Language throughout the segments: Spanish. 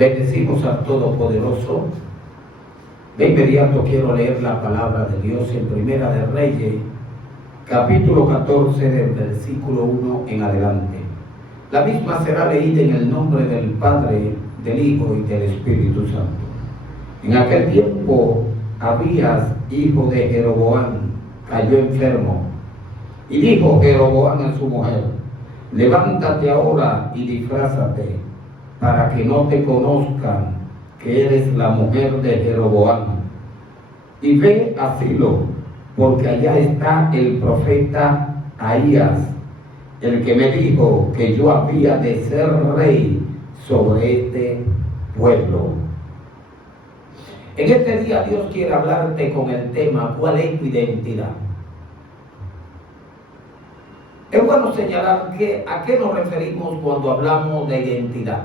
Bendecimos al Todopoderoso. De inmediato quiero leer la palabra de Dios en Primera de Reyes, capítulo 14, del versículo 1 en adelante. La misma será leída en el nombre del Padre, del Hijo y del Espíritu Santo. En aquel tiempo, Abías, hijo de Jeroboam, cayó enfermo. Y dijo Jeroboam a su mujer: levántate ahora y disfrázate, para que no te conozcan que eres la mujer de Jeroboam. Y ve a Silo, porque allá está el profeta Ahías, el que me dijo que yo había de ser rey sobre este pueblo. En este día Dios quiere hablarte con el tema: ¿cuál es tu identidad? Es bueno señalar a qué nos referimos cuando hablamos de identidad.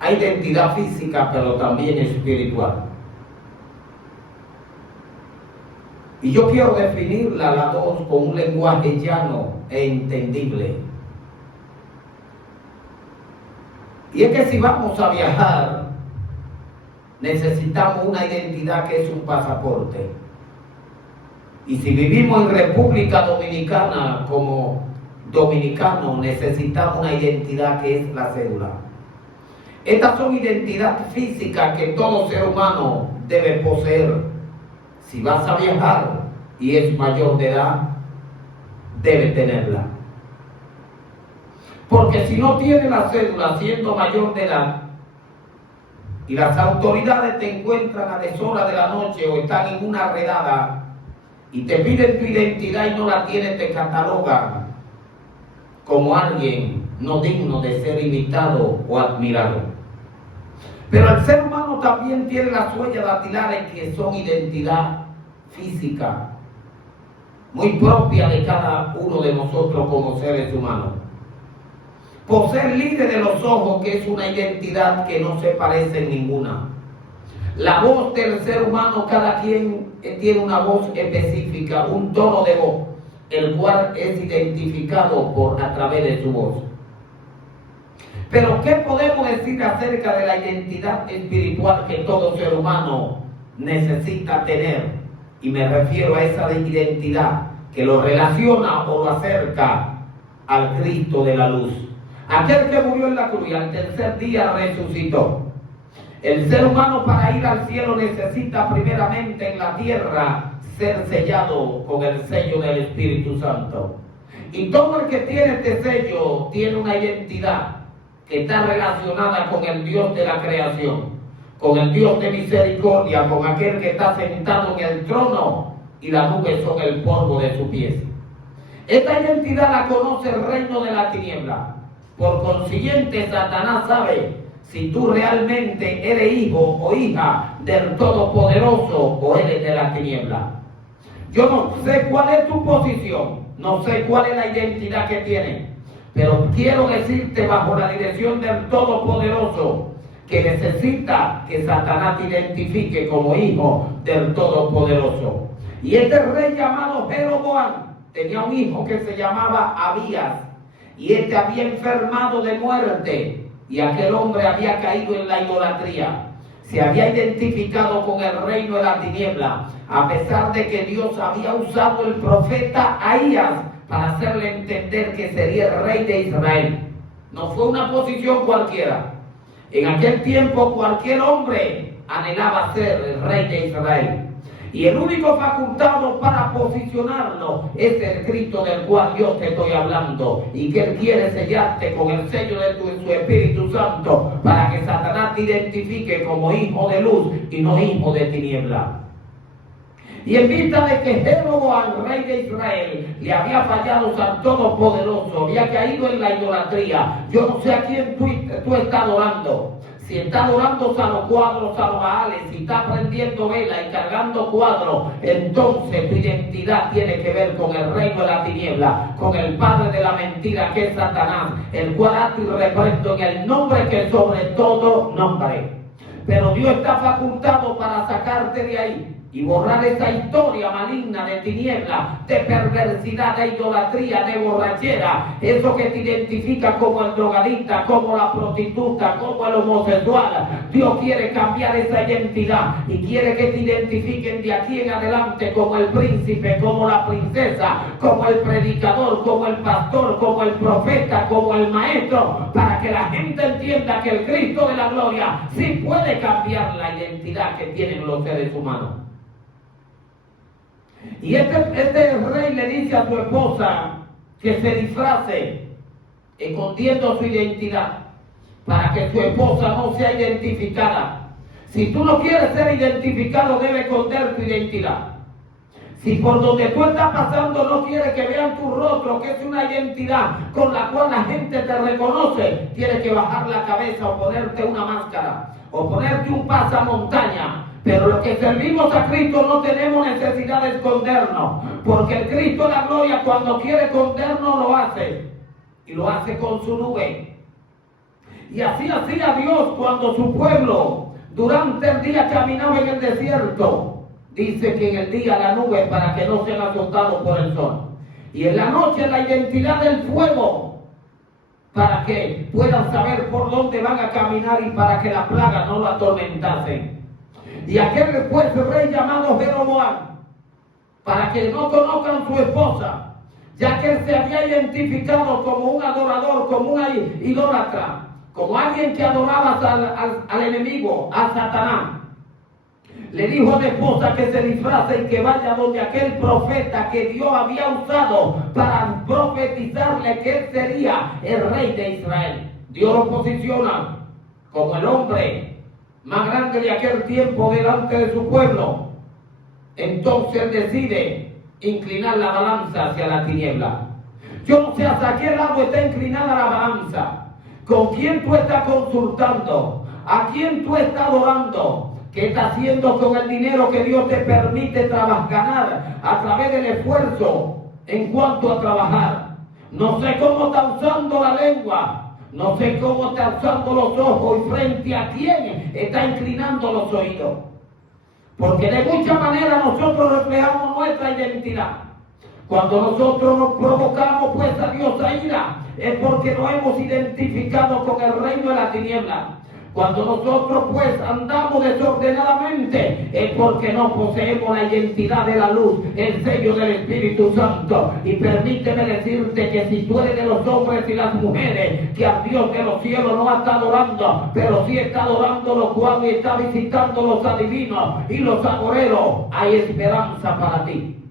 Hay identidad física, pero también espiritual. Y yo quiero definirla las dos con un lenguaje llano e entendible. Y es que si vamos a viajar, necesitamos una identidad que es un pasaporte. Y si vivimos en República Dominicana como dominicanos, necesitamos una identidad que es la cédula. Estas son identidades físicas que todo ser humano debe poseer. Si vas a viajar y es mayor de edad, debe tenerla. Porque si no tienes la cédula siendo mayor de edad y las autoridades te encuentran a deshora de la noche o están en una redada y te piden tu identidad y no la tienes, te catalogan como alguien no digno de ser imitado o admirado. Pero el ser humano también tiene las huellas dactilares, que son identidad física, muy propia de cada uno de nosotros como seres humanos. Posee el líder de los ojos, que es una identidad que no se parece en ninguna. La voz del ser humano, cada quien tiene una voz específica, un tono de voz, el cual es identificado a través de su voz. Pero ¿qué podemos decir acerca de la identidad espiritual que todo ser humano necesita tener? Y me refiero a esa identidad que lo relaciona o lo acerca al Cristo de la luz. Aquel que murió en la cruz y al tercer día resucitó. El ser humano, para ir al cielo, necesita primeramente en la tierra ser sellado con el sello del Espíritu Santo. Y todo el que tiene este sello tiene una identidad que está relacionada con el Dios de la creación, con el Dios de misericordia, con aquel que está sentado en el trono y las nubes son el polvo de sus pies. Esta identidad la conoce el reino de la tiniebla. Por consiguiente, Satanás sabe si tú realmente eres hijo o hija del Todopoderoso o eres de la tiniebla. Yo no sé cuál es tu posición, no sé cuál es la identidad que tienes, pero quiero decirte bajo la dirección del Todopoderoso que necesita que Satanás te identifique como hijo del Todopoderoso. Y este rey llamado Jeroboam tenía un hijo que se llamaba Abías, y este había enfermado de muerte, y aquel hombre había caído en la idolatría. Se había identificado con el reino de la tiniebla, a pesar de que Dios había usado el profeta Ahías para hacerle entender que sería el rey de Israel. No fue una posición cualquiera. En aquel tiempo cualquier hombre anhelaba ser el rey de Israel. Y el único facultado para posicionarlo es el Cristo del cual yo te estoy hablando. Y que Él quiere sellarte con el sello de su Espíritu Santo para que Satanás te identifique como hijo de luz y no hijo de tiniebla. Y en vista de que Jeroboam, rey de Israel, le había fallado al Todopoderoso, había caído en la idolatría. Yo no sé a quién tú estás adorando. Si está adorando a los cuadros, a los baales, si está prendiendo vela y cargando cuadros, entonces tu identidad tiene que ver con el reino de la tiniebla, con el padre de la mentira que es Satanás, el cual ato y reprendo en el nombre que es sobre todo nombre. Pero Dios está facultado para sacarte de ahí y borrar esa historia maligna de tiniebla, de perversidad, de idolatría, de borrachera, eso que te identifica como el drogadicta, como la prostituta, como el homosexual. Dios quiere cambiar esa identidad y quiere que te identifiquen de aquí en adelante como el príncipe, como la princesa, como el predicador, como el pastor, como el profeta, como el maestro, para que la gente entienda que el Cristo de la gloria sí puede cambiar la identidad que tienen los seres humanos. Y este rey le dice a su esposa que se disfrace, escondiendo su identidad, para que su esposa no sea identificada. Si tú no quieres ser identificado, debes esconder tu identidad. Si por donde tú estás pasando no quieres que vean tu rostro, que es una identidad con la cual la gente te reconoce, tienes que bajar la cabeza o ponerte una máscara o ponerte un pasamontaña. Pero los que servimos a Cristo no tenemos necesidad de escondernos, porque el Cristo de la gloria, cuando quiere escondernos, lo hace, y lo hace con su nube. Y así hacía Dios cuando su pueblo durante el día caminaba en el desierto. Dice que en el día la nube, para que no sean azotados por el sol, y en la noche la identidad del fuego, para que puedan saber por dónde van a caminar y para que la plaga no lo atormentase. Y aquel pues rey llamado Jeroboam, para que no conozcan su esposa, ya que él se había identificado como un adorador, como un idólatra, como alguien que adoraba al enemigo, a Satanás. Le dijo a la esposa que se disfrace y que vaya donde aquel profeta que Dios había usado para profetizarle que él sería el rey de Israel. Dios lo posiciona como el hombre más grande de aquel tiempo delante de su pueblo. Entonces él decide inclinar la balanza hacia la tiniebla. Yo no sé hasta qué lado está inclinada la balanza, con quién tú estás consultando, a quién tú estás adorando, qué estás haciendo con el dinero que Dios te permite ganar a través del esfuerzo en cuanto a trabajar. No sé cómo está usando la lengua, no sé cómo está usando los ojos y frente a quién está inclinando los oídos. Porque de muchas maneras nosotros reflejamos nuestra identidad. Cuando nosotros nos provocamos pues a Dios a ira, es porque nos hemos identificado con el reino de la tiniebla. Cuando nosotros pues andamos desordenadamente, es porque no poseemos la identidad de la luz, el sello del Espíritu Santo. Y permíteme decirte que si tú eres de los hombres y las mujeres que al Dios de los cielos no está adorando, pero sí está adorando los cuadros y está visitando los adivinos y los agoreros, hay esperanza para ti.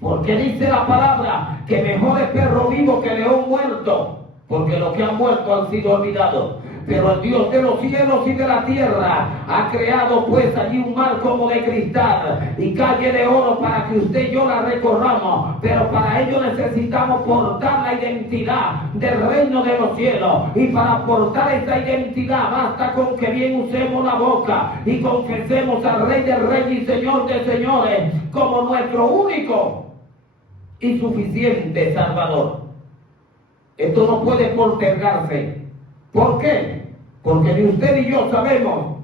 Porque dice la palabra que mejor es perro vivo que león muerto, porque los que han muerto han sido olvidados. Pero el Dios de los cielos y de la tierra ha creado pues allí un mar como de cristal y calle de oro para que usted y yo la recorramos. Pero para ello necesitamos portar la identidad del reino de los cielos. Y para portar esta identidad basta con que bien usemos la boca y confesemos al Rey de Reyes y Señor de Señores como nuestro único y suficiente Salvador. Esto no puede postergarse. ¿Por qué? Porque ni usted ni yo sabemos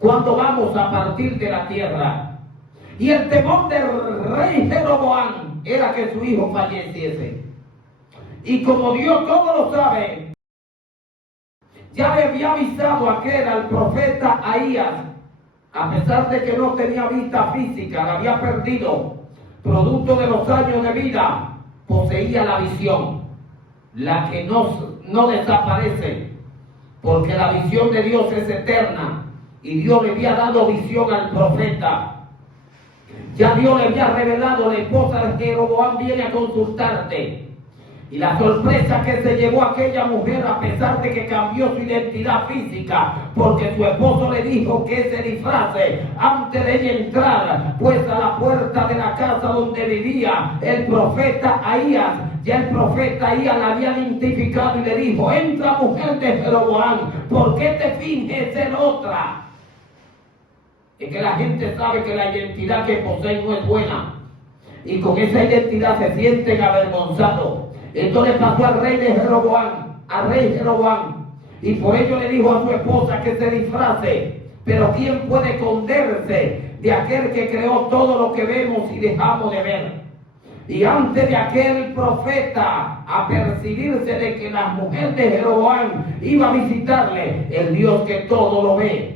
cuándo vamos a partir de la tierra. Y el temor del rey Jeroboam era que su hijo falleciese. Y como Dios todo lo sabe, ya le había avisado a aquel, al profeta Ahías, a pesar de que no tenía vista física, la había perdido, producto de los años de vida, poseía la visión, la que no desaparece, porque la visión de Dios es eterna, y Dios le había dado visión al profeta. Ya Dios le había revelado: la esposa de Jeroboam viene a consultarte. Y la sorpresa que se llevó aquella mujer, a pesar de que cambió su identidad física, porque su esposo le dijo que se disfrace antes de ella entrar pues a la puerta de la casa donde vivía el profeta Ahías. Ya el profeta Ahías la había identificado y le dijo: entra, mujer de Jeroboam, ¿por qué te finges ser otra? Es que la gente sabe que la identidad que posee no es buena, y con esa identidad se sienten avergonzados. Esto le pasó al rey de Jeroboam, al rey Jeroboam, y por ello le dijo a su esposa que se disfrace. Pero ¿quién puede esconderse de aquel que creó todo lo que vemos y dejamos de ver. Y antes de aquel profeta apercibirse de que la mujer de Jeroboam iba a visitarle, el Dios que todo lo ve,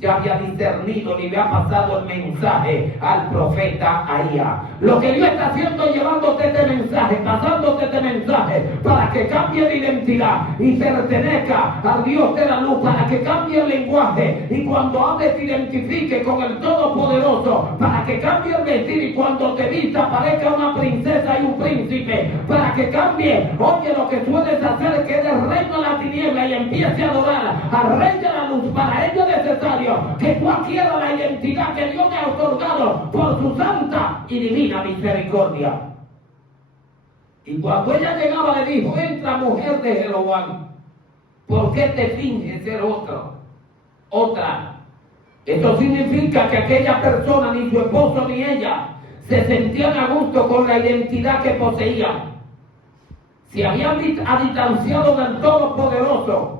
ya había discernido y le ha pasado el mensaje al profeta Ahías. Lo que Dios está haciendo es llevándote este mensaje, pasándote este mensaje, para que cambie de identidad y pertenezca al Dios de la luz, para que cambie el lenguaje y cuando hables te identifique con el Todopoderoso, para que cambie el vestir y cuando te vista parezca una princesa y un príncipe, para que cambie, oye, lo que sueles hacer, que eres reino de la tiniebla y empiece a adorar al Rey de la luz. Para ello es necesario que tú adquieras la identidad que Dios te ha otorgado por su santa y divina misericordia. Y cuando ella llegaba le dijo: entra, mujer de Jeroboam, ¿por qué te finges ser otra? Esto significa que aquella persona, ni su esposo ni ella, se sentían a gusto con la identidad que poseían. Se habían distanciado del Todopoderoso.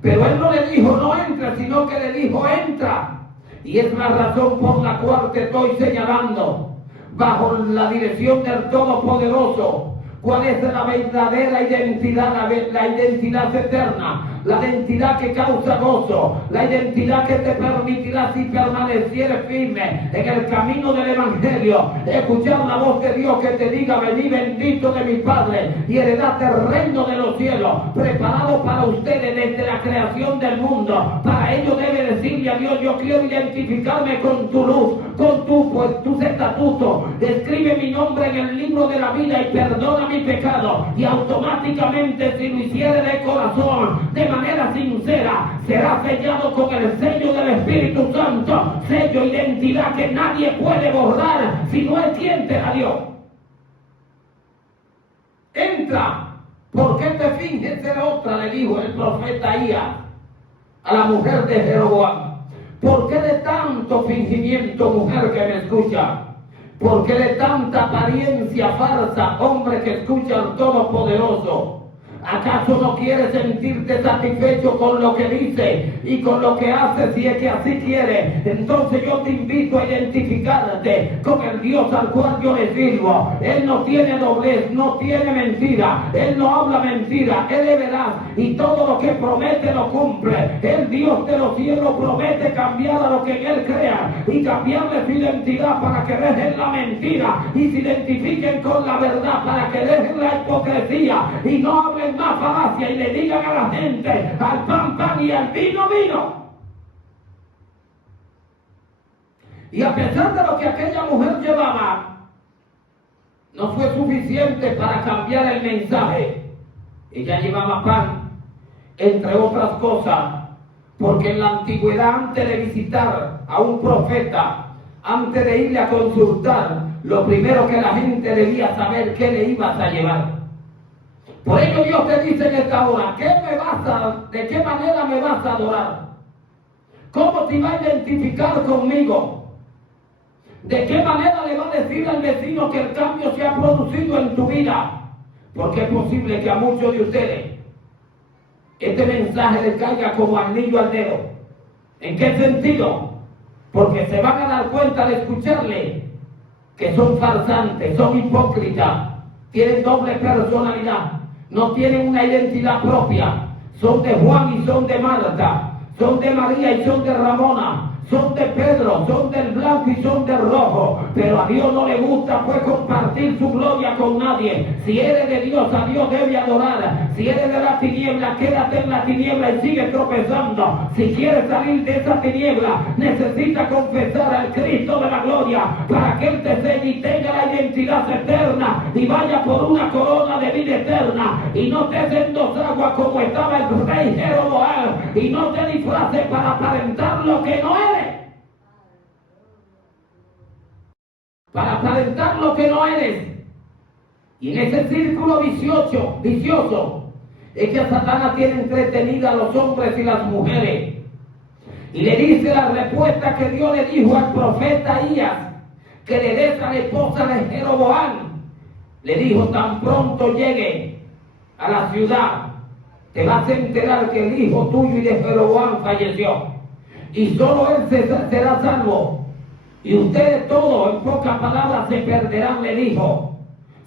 Pero él no le dijo no entra, sino que le dijo entra. Y es la razón por la cual te estoy señalando, bajo la dirección del Todopoderoso, cuál es la verdadera identidad, la identidad eterna, la identidad que causa gozo, la identidad que te permitirá, si permanecieres firme en el camino del Evangelio, escuchar la voz de Dios que te diga: vení bendito de mi Padre y heredad el reino de los cielos, preparado para ustedes desde la creación del mundo. Para ello debe decirle a Dios: yo quiero identificarme con tu luz, con tus estatutos. Escribe mi nombre en el libro de la vida y perdona mi pecado. Y automáticamente, si lo hiciere de corazón, de manera sincera, será sellado con el sello del Espíritu Santo, sello, identidad que nadie puede borrar si no es quien te la dio. Entra, ¿por qué te finges ser otra?, le dijo el profeta Ahías a la mujer de Jeroboam. ¿Por qué de tanto fingimiento, mujer que me escucha? ¿Por qué de tanta apariencia falsa, hombre que escucha al Todopoderoso? ¿Acaso no quieres sentirte satisfecho con lo que dice y con lo que hace? Si es que así quieres, entonces yo te invito a identificarte con el Dios al cual yo le sirvo. Él no tiene doblez, no tiene mentira, Él no habla mentira, Él es veraz y todo lo que promete lo cumple. El Dios de los cielos promete cambiar a lo que en Él crea y cambiarle su identidad para que dejen la mentira y se identifiquen con la verdad, para que dejen la hipocresía y no hablen más falacia y le digan a la gente: al pan pan y al vino vino. Y a pesar de lo que aquella mujer llevaba, no fue suficiente para cambiar el mensaje. Ella llevaba pan, entre otras cosas, porque en la antigüedad, antes de visitar a un profeta, antes de irle a consultar, lo primero que la gente debía saber, qué le ibas a llevar. Por ello Dios te dice en esta hora: ¿de qué manera me vas a adorar? ¿Cómo te va a identificar conmigo? ¿De qué manera le va a decir al vecino que el cambio se ha producido en tu vida? Porque es posible que a muchos de ustedes este mensaje les caiga como anillo al dedo. ¿En qué sentido? Porque se van a dar cuenta al escucharle que son farsantes, son hipócritas, tienen doble personalidad, no tienen una identidad propia, son de Juan y son de Marta, son de María y son de Ramona, son de Pedro, son del blanco y son del rojo, pero a Dios no le gusta pues compartir su gloria con nadie. Si eres de Dios, a Dios debe adorar. Si eres de la tiniebla, quédate en la tiniebla y sigue tropezando. Si quieres salir de esa tiniebla, necesitas confesar al Cristo de la gloria para que Él te selle y tenga la identidad eterna y vaya por una corona de vida eterna y no te des dos aguas como estaba el rey Jeroboam y no te disfraces para aparentar lo que no eres. Para aparentar lo que no eres. Y en ese círculo vicioso es que Satanás tiene entretenida a los hombres y las mujeres. Y le dice la respuesta que Dios le dijo al profeta Ahías, que le des a la esposa de Jeroboam. Le dijo: tan pronto llegue a la ciudad, te vas a enterar que el hijo tuyo y de Jeroboam falleció. Y solo él será salvo. Y ustedes todos, en pocas palabras, se perderán, le dijo.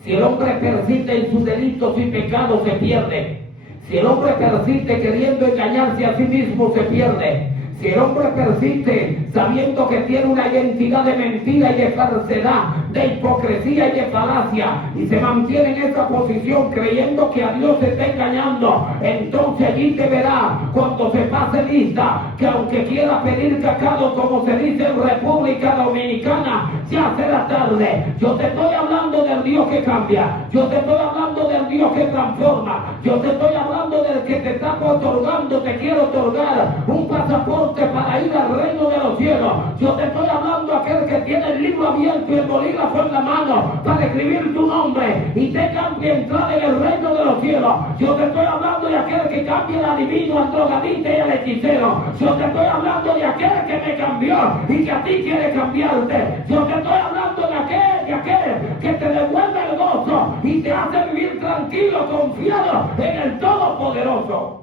Si el hombre persiste en sus delitos y pecados, se pierde. Si el hombre persiste queriendo engañarse a sí mismo, se pierde. Si el hombre persiste sabiendo que tiene una identidad de mentira y de falsedad, de hipocresía y de falacia, y se mantiene en esa posición creyendo que a Dios se está engañando, entonces allí te verá cuando se pase lista, que aunque quiera pedir cacao, como se dice en República Dominicana, ya será tarde. Yo te estoy hablando del Dios que cambia, yo te estoy hablando del Dios que transforma, yo te estoy hablando del que te está otorgando, te quiero otorgar un pasaporte para ir al reino de los cielos. Yo te estoy hablando aquel que tiene el libro abierto y el bolígrafo en la mano para escribir tu nombre y te cambia entrar en el reino de los cielos. Yo te estoy hablando de aquel que cambia el adivino, al drogadita y al hechicero. Yo te estoy hablando de aquel que me cambió y que a ti quiere cambiarte. Yo te estoy hablando de aquel que te devuelve el gozo y te hace vivir tranquilo, confiado en el Todopoderoso.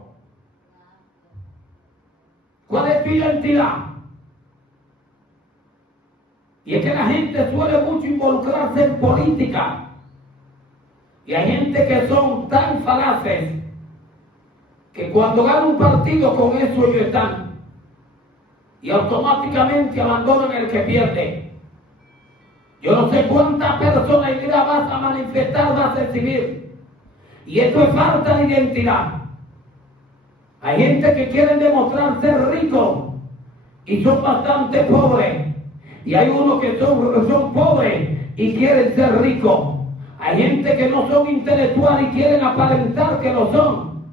¿Cuál es tu identidad? Y es que la gente suele mucho involucrarse en política. Y hay gente que son tan falaces que cuando gana un partido, con eso ellos están. Y automáticamente abandonan el que pierde. Yo no sé cuánta personalidad vas a manifestar, vas a recibir. Y esto es falta de identidad. Hay gente que quiere demostrar ser rico y son bastante pobres. Y hay unos que son pobres y quieren ser ricos. Hay gente que no son intelectuales y quieren aparentar que lo son.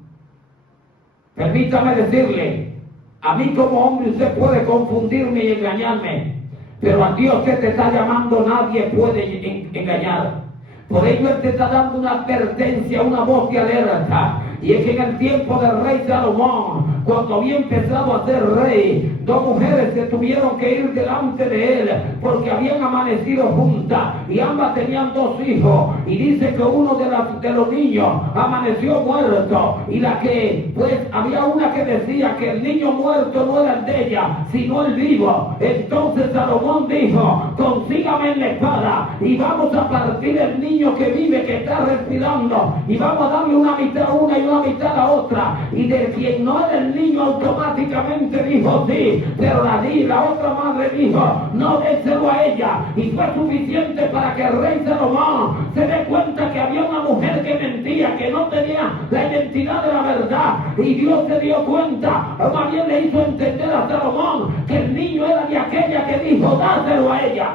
Permítame decirle, a mí como hombre usted puede confundirme y engañarme, pero a Dios que te está llamando nadie puede engañar. Por ello Él te está dando una advertencia, una voz de alerta. Y es que en el tiempo del rey Salomón, cuando había empezado a ser rey, dos mujeres se tuvieron que ir delante de él porque habían amanecido juntas y ambas tenían dos hijos. Y dice que uno de los niños amaneció muerto, y la que, pues había una que decía que el niño muerto no era el de ella, sino el vivo. Entonces Salomón dijo: consígame en la espada y vamos a partir el niño que vive, que está respirando, y vamos a darle una mitad a una y una mitad a la otra. Y de quien no era el niño automáticamente dijo sí, pero la otra madre dijo: no, déselo a ella. Y fue suficiente para que el rey Salomón se dé cuenta que había una mujer que mentía, que no tenía la identidad de la verdad. Y Dios se dio cuenta, o más bien le hizo entender a Salomón que el niño era de aquella que dijo: dáselo a ella.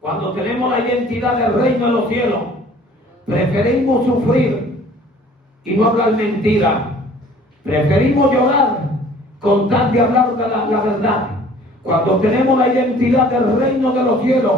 Cuando tenemos la identidad del reino de los cielos, preferimos sufrir y no hablar mentira. Preferimos llorar con tal de hablar de la verdad. Cuando tenemos la identidad del reino de los cielos,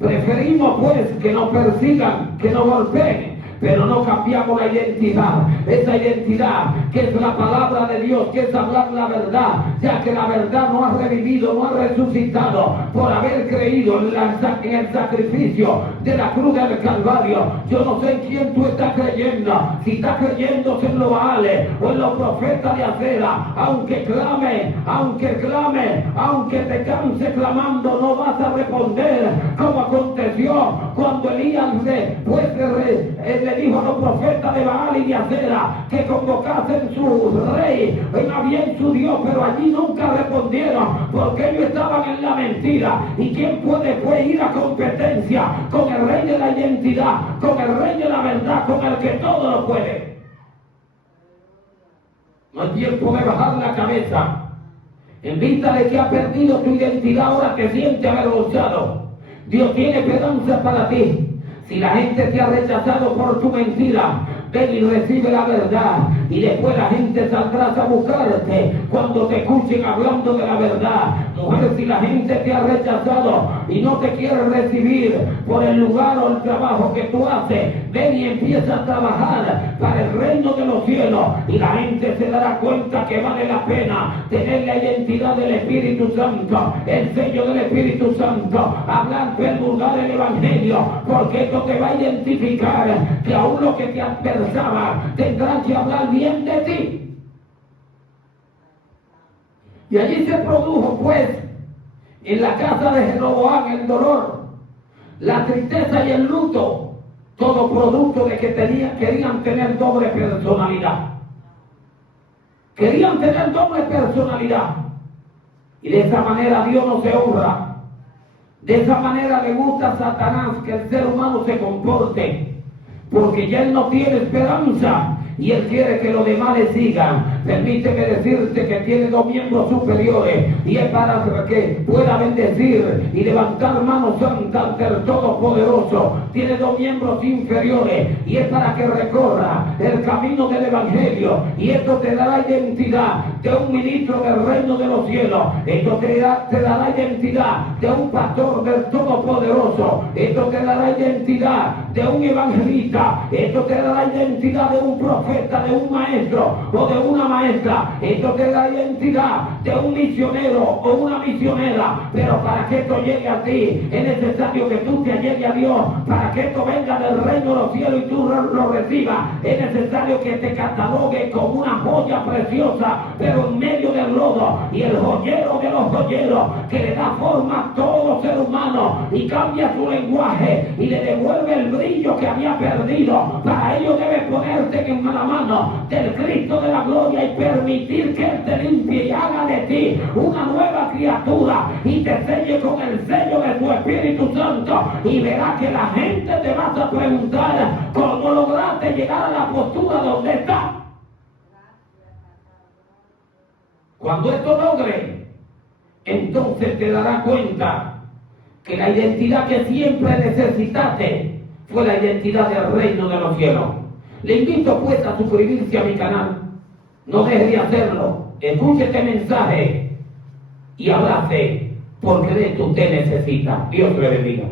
preferimos pues que nos persigan, que nos golpeen, pero no cambiamos la identidad. Esa identidad que es la palabra de Dios, que es hablar la verdad, ya que la verdad no ha revivido, no ha resucitado por haber creído en el sacrificio de la cruz del Calvario. Yo no sé en quién tú estás creyendo, si estás creyendo en los Baales o en los profetas de acera. Aunque clame, aunque te canse clamando, no vas a responder, como aconteció cuando Elías le dijo a los profetas de Baal y de acera que convocasen su rey, más bien su Dios, pero allí nunca respondieron porque ellos estaban en la mentira. ¿Y quién puede ir a competencia con el rey de la identidad, con el rey de la verdad, con el que todo lo puede? No es tiempo de bajar la cabeza. En vista de que ha perdido tu identidad, ahora te sientes avergonzado. Dios tiene esperanza para ti. Si la gente te ha rechazado por tu mentira, ven y recibe la verdad. Y después la gente saldrá a buscarte cuando te escuchen hablando de la verdad. Mujer, si la gente te ha rechazado y no te quiere recibir por el lugar o el trabajo que tú haces, ven y empieza a trabajar para el reino de los cielos. Y la gente se dará cuenta que vale la pena tener la identidad del Espíritu Santo, el sello del Espíritu Santo, hablar, divulgar el Evangelio, porque esto te va a identificar que aún los que te adversaban tendrán que hablar bien de ti. Y allí se produjo pues En la casa de Jeroboam el dolor, la tristeza y el luto, todo producto de que querían tener doble personalidad. Querían tener doble personalidad. Y de esa manera Dios no se honra. De esa manera le gusta a Satanás que el ser humano se comporte, porque ya él no tiene esperanza y él quiere que los demás le sigan. Permíteme decirte que tiene dos miembros superiores y es para que pueda bendecir y levantar manos santas ante el Todopoderoso. Tiene dos miembros inferiores y es para que recorra el camino del Evangelio, y esto te dará identidad de un ministro del reino de los cielos. Esto te dará identidad de un pastor del Todopoderoso. Esto te dará identidad de un evangelista. Esto te dará identidad de un profeta, de un maestro o de una maestra. Esto te da identidad de un misionero o una misionera. Pero para que esto llegue a ti es necesario que tú te allegues a Dios. Para que esto venga del reino de los cielos y tú lo recibas, es necesario que te catalogue como una joya preciosa, pero en medio del lodo. Y el joyero de los joyeros, que le da forma a todo ser humano y cambia su lenguaje y le devuelve el brillo que había perdido. Para ello debes ponerte en la mano del Cristo de la gloria y permitir que Él te limpie y haga de ti una nueva criatura y te selle con el sello de tu Espíritu Santo, y verás que la gente te va a preguntar cómo lograste llegar a la postura donde estás. Cuando esto logre, entonces te darás cuenta que la identidad que siempre necesitaste fue la identidad del reino de los cielos. Le invito pues a suscribirse a mi canal. No deje de hacerlo. Escuche este mensaje y abrace, porque de esto usted necesita. Dios le bendiga.